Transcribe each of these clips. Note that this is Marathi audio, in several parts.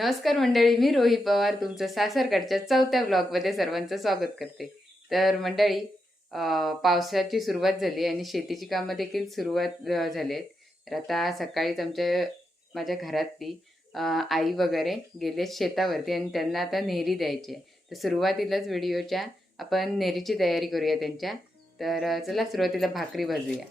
नमस्कार मंडळी, मी रोही पवार तुमचं सासरकडच्या 4थ्या ब्लॉगमध्ये सर्वांचं स्वागत करते. तर मंडळी, पावसाची सुरुवात झाली आणि शेतीची कामं देखील सुरुवात झाली आहेत. तर आता सकाळीच माझ्या घरातली आई वगैरे गेले शेतावरती आणि त्यांना आता नेरी द्यायची आहे. तर सुरुवातीलाच व्हिडिओच्या आपण नेरीची तयारी करूया त्यांच्या. तर चला सुरुवातीला भाकरी भाजूया.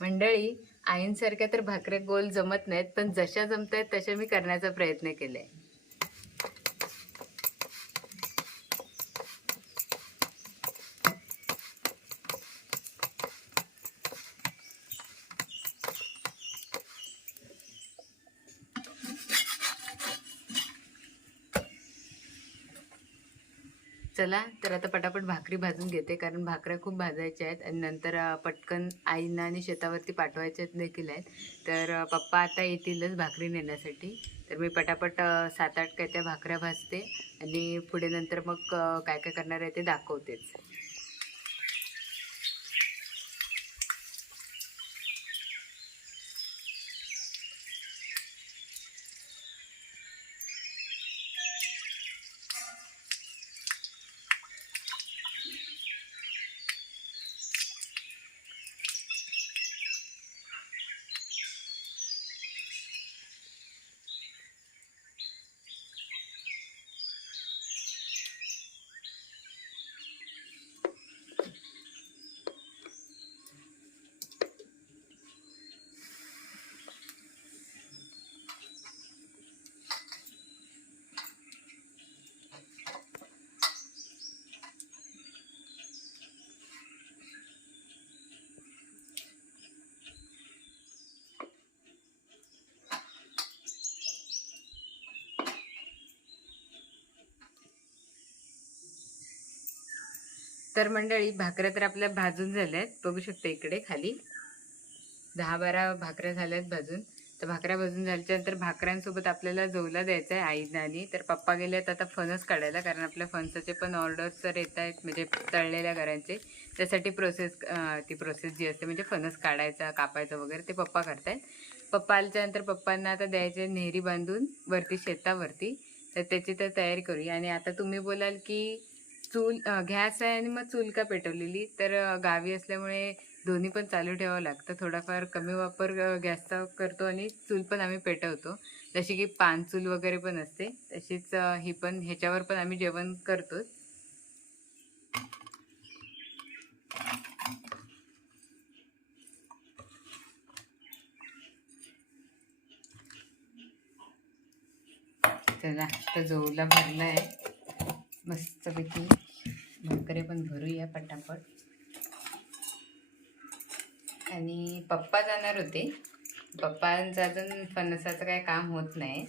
मंडळी, आईंसारख्या तर भाकऱ्या गोल जमत नाहीत, पण जशा जमत आहेत तशा मी करण्याचा प्रयत्न केलाय. चला तर आता पटापट भाकरी भाजून घेते, कारण भाकऱ्या खूप भाजायच्या आहेत आणि नंतर पटकन आईंना आणि शेतावरती पाठवायचे देखील आहेत. तर पप्पा आता येतीलच भाकरी नेण्यासाठी. तर मी पटापट 7-8 काय त्या भाकऱ्या भाजते आणि पुढे नंतर मग काय काय करणार आहे ते दाखवतेच. तर मंडळी भाकऱ्या तर आपल्या भाजून झाल्यात, बघू शकता इकडे खाली 10-12 भाकऱ्या झाल्यात भाजून. तर भाकऱ्या भाजून झाल्याच्यानंतर भाकऱ्यांसोबत आपल्याला जोला द्यायचा आहे आईने. आणि तर पप्पा गेलेत आता फणस काढायला, कारण आपल्या फणसाचे पण ऑर्डर्स तर येत आहेत, म्हणजे तळलेल्या घरांचे. त्यासाठी ती प्रोसेस जी असते म्हणजे फणस काढायचा, कापायचा वगैरे ते पप्पा करतायत. पप्पा आल्याच्यानंतर पप्पांना आता द्यायचे नेहरी बांधून वरती शेतावरती. तर त्याची तर तयारी करूया. आणि आता तुम्ही बोलाल की गॅस आहे आणि मग चूल का पेटवलेली, तर गावी असल्यामुळे दोन्ही पण चालू ठेवावं लागतं. थोडाफार कमी वापर गॅसचा करतो आणि चूल पण आम्ही पेटवतो. जशी की पान चूल वगैरे पण असते, तशीच ही पण, ह्याच्यावर पण आम्ही जेवण करतो. चला तर जोला भरला आहे मस्तपैकी. भाकरे पण भरूया पटापट. आणि पप्पा जाणार होते, पप्पांचं अजून फणसाचं काय काम होत नाही.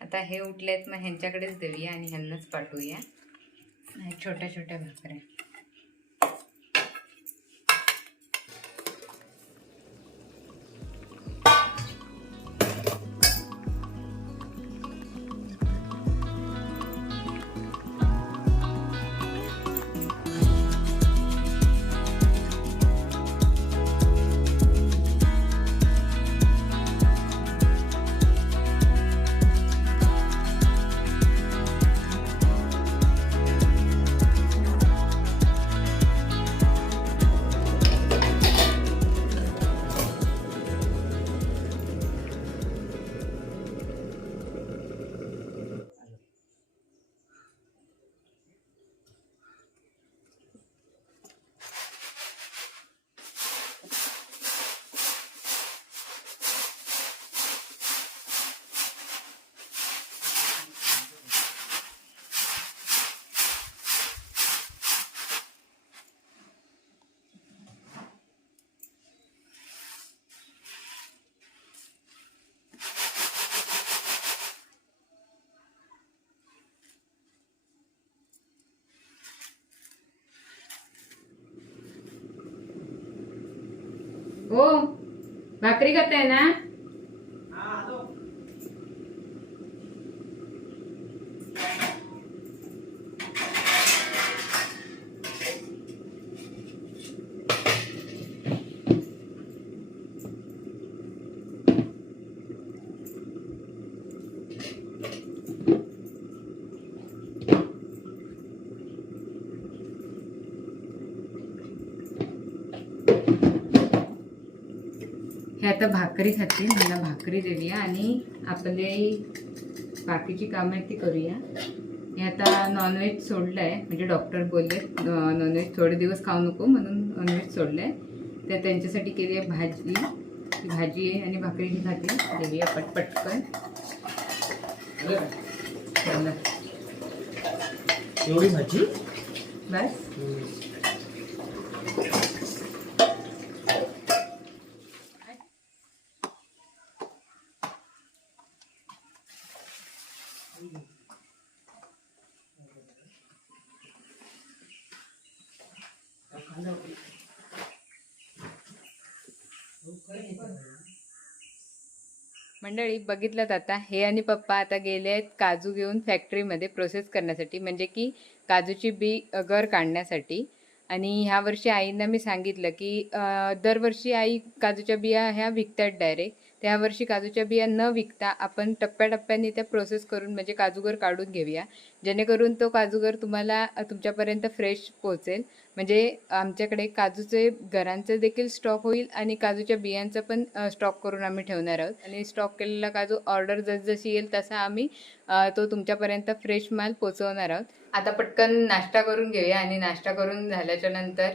आता हे उठलेत, मग ह्यांच्याकडेच देऊया आणि ह्यांनाच पाठवूया. छोट्या छोट्या भाकऱ्या. हो, भाकरी करताय ना? हे आता भाकरी खाते, मला भाकरी देऊया आणि आपले बाकीची कामं आहेत ती करूया. हे आता नॉनव्हेज सोडलं आहे, म्हणजे डॉक्टर बोलले नॉनव्हेज थोडे दिवस खाऊ नको म्हणून नॉनव्हेज सोडलं आहे. तर त्यांच्यासाठी केली आहे भाजी आहे आणि भाकरीची खाते. देऊया पटपटकन. एवढी भाजी बस. मंडळी बघितलं आता हे आणि पप्पा आता गेले आहेत काजू घेऊन फॅक्टरीमध्ये प्रोसेस करण्यासाठी, म्हणजे की काजूची बी गर काढण्यासाठी. आणि ह्या वर्षी आईंना मी सांगितलं की दरवर्षी आई काजूच्या बिया ह्या विकतात डायरेक्ट. त्या वर्षी काजूच्या बिया न विकता आपण टप्प्याटप्प्याने त्या प्रोसेस करून म्हणजे काजूगर काढून घेऊया, जेणेकरून तो काजूगर तुम्हाला तुमच्यापर्यंत फ्रेश पोहोचेल. म्हणजे आमच्याकडे काजूचे घरांचे देखील स्टॉक होईल आणि काजूच्या बियांचा पण स्टॉक करून आम्ही ठेवणार आहोत. आणि स्टॉक केलेला काजू ऑर्डर जसजशी येईल तसा आम्ही तो तुमच्यापर्यंत फ्रेश माल पोचवणार आहोत. आता पटकन नाश्ता करून घेऊया. आणि नाश्ता करून झाल्याच्या नंतर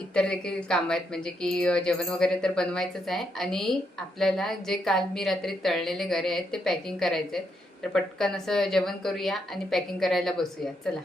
इतर देखील कामं आहेत, म्हणजे की जेवण वगैरे तर बनवायचंच आहे. आणि आपल्याला जे काल मी रात्री तळलेले गरे आहेत ते पॅकिंग करायचे आहेत. तर पटकन असं जेवण करूया आणि पॅकिंग करायला बसूया. चला.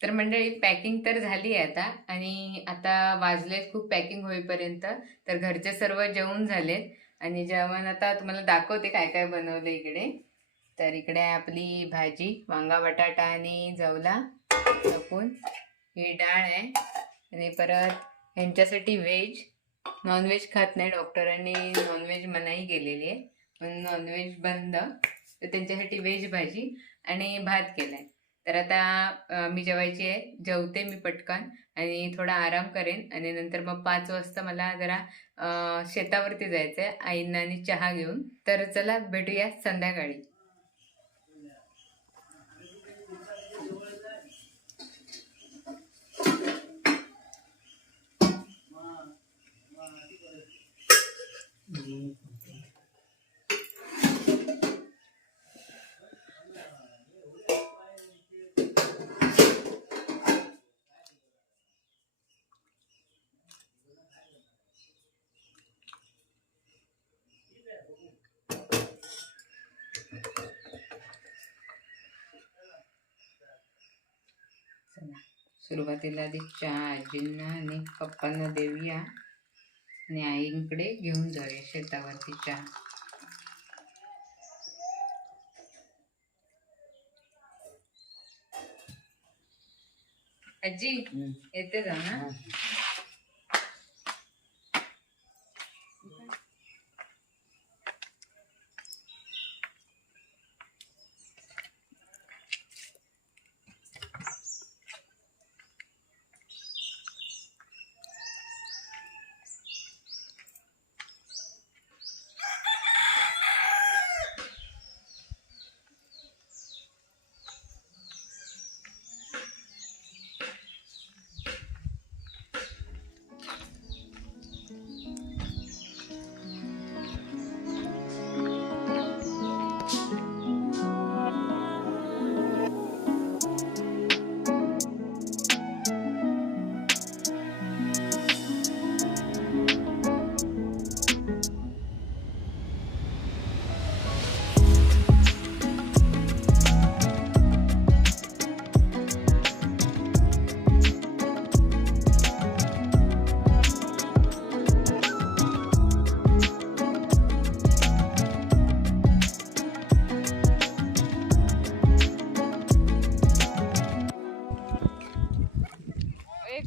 तर मंडळी पॅकिंग तर झाली आहे आता, आणि आता वाजले खूप पॅकिंग होईपर्यंत. तर घरचे सर्व जेवून झालेत, आणि जेवण आता तुम्हाला दाखवते काय काय बनवलं इकडे. तर इकडे आहे आपली भाजी, वांगा बटाटा आणि जवला टाकून. ही डाळ आहे, आणि परत यांच्यासाठी व्हेज. नॉनव्हेज खात नाही, डॉक्टरांनी नॉनव्हेज मनाई केलेली आहे, म्हणून नॉनव्हेज बंद. तर त्यांच्यासाठी व्हेज भाजी आणि भात केलाय. तर आता मी जेवायची आहे, जेवते मी पटकन आणि थोडा आराम करेन, आणि नंतर मग 5 वाजता मला जरा शेतावरती जायचं आहे आईंना आणि चहा घेऊन. तर चला भेटूया संध्याकाळी. सुरुवातीला आधी चहा आजींना आणि पप्पांना देऊया, आणि आईंकडे घेऊन जाऊया शेतावरती चहा. आजी येते जा ना.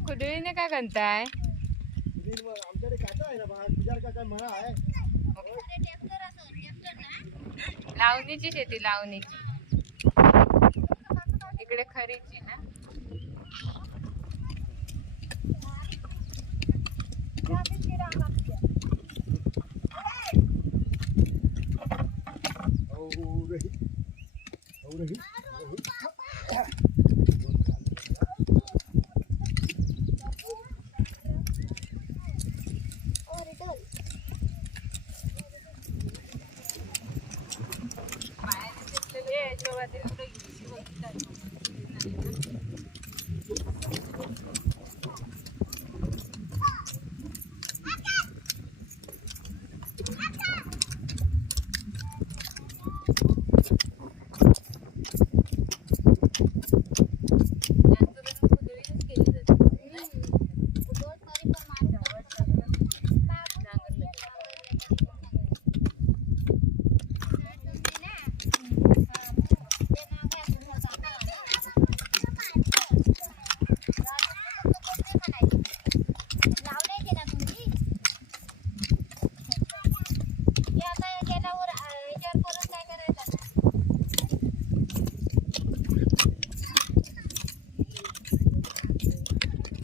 खुदळीने काय म्हणताय? लावणीची शेती, लावणीची. इकडे खरीची ना.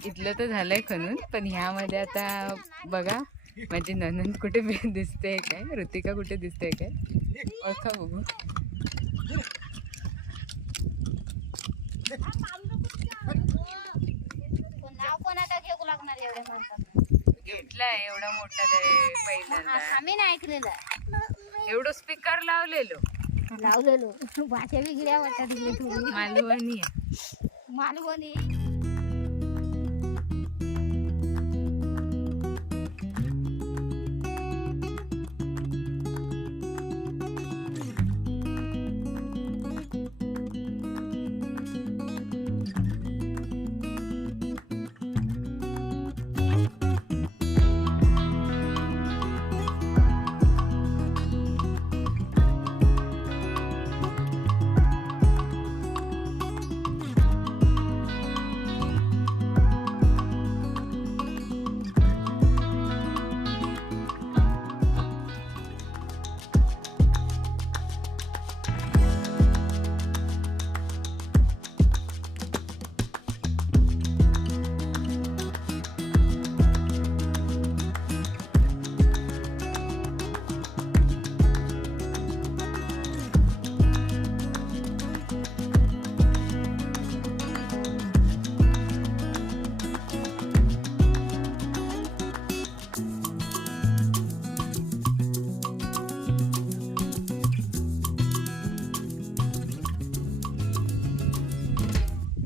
इथलं तर झालंय खणून, पण ह्यामध्ये आता बघा माझी ननंद कुठे दिसते काय, ऋतिका कुठे दिसते काय, ओळखा बघू. नाव कोणाला घेऊ लागणार एवढ्या माणसाचं? घेतलाय एवढा मोठा पहिल्यांदा. आम्ही नाही ऐकलेलं. एवढं स्पीकर लावलेलो. लावलेलो भाषा वेगळ्या वाटतात तिकडे थोडी. मालवणी आहे. मालवणी.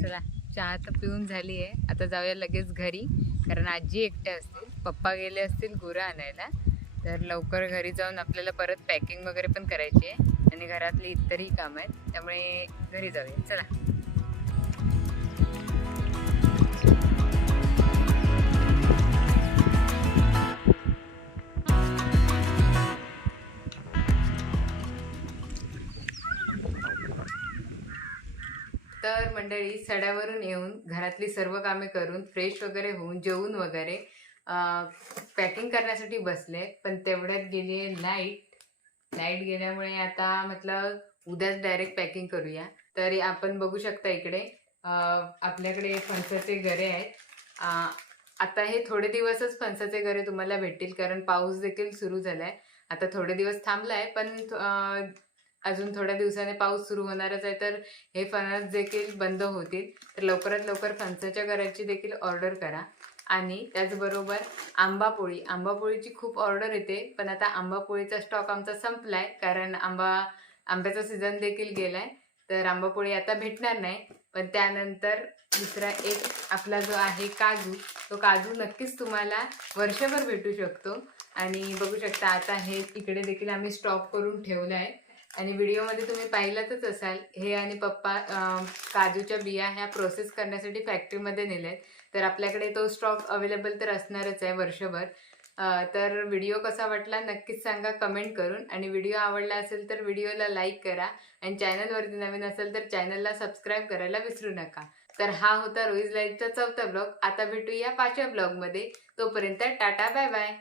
चला चहा तर पिऊन झाली आहे. आता जाऊया लगेच घरी, कारण आजी एकट्या असतील, पप्पा गेले असतील गुरं आणायला. तर लवकर घरी जाऊन आपल्याला परत पॅकिंग वगैरे पण करायची आहे आणि घरातली इतरही कामं आहेत, त्यामुळे घरी जाऊया. चला. तर मंडळी, सड्यावरून येऊन घरातली सर्व कामे करून फ्रेश वगैरे होऊन जेवून वगैरे पॅकिंग करण्यासाठी बसले, पण तेवढ्यात गेली आहे लाईट गेल्यामुळे आता म्हटलं उद्याच डायरेक्ट पॅकिंग करूया. तरी आपण बघू शकता इकडे आपल्याकडे फणसाचे गरे आहेत. आता हे थोडे दिवसच फणसाचे गरे तुम्हाला भेटतील, कारण पाऊस देखील सुरू झालाय. आता थोडे दिवस थांबलाय, पण अजून थोड्या दिवसाने पाऊस सुरू होणारच आहे, तर हे फणस देखील बंद होतील. तर लवकरात लवकर फणसाच्या गऱ्याची देखील ऑर्डर करा. आणि त्याचबरोबर आंबापोळीची खूप ऑर्डर येते, पण आता आंबापोळीचा स्टॉक आमचा संपलाय, कारण आंब्याचा सीझन देखील गेलाय. तर आंबापोळी आता भेटणार नाही, पण त्यानंतर दुसरा एक आपला जो आहे काजू, तो काजू नक्कीच तुम्हाला वर्षभर भेटू शकतो. आणि बघू शकता आता हे इकडे देखील आम्ही स्टॉक करून ठेवलं आहे. आणि व्हिडिओमध्ये तुम्ही पाहिलंच असाल, हे आणि पप्पा काजूच्या बिया ह्या प्रोसेस करण्यासाठी फॅक्टरीमध्ये नेल्यात. तर आपल्याकडे तो स्टॉक अवेलेबल तर असणारच आहे वर्षभर. तर व्हिडिओ कसा वाटला नक्कीच सांगा कमेंट करून. आणि व्हिडिओ आवडला असेल तर व्हिडिओला लाईक करा, आणि चॅनलवरती नवीन असेल तर चॅनलला सबस्क्राईब करायला विसरू नका. तर हा होता रोईज लाईफचा 4था ब्लॉग. आता भेटूया 5व्या ब्लॉगमध्ये. तोपर्यंत टाटा बाय बाय.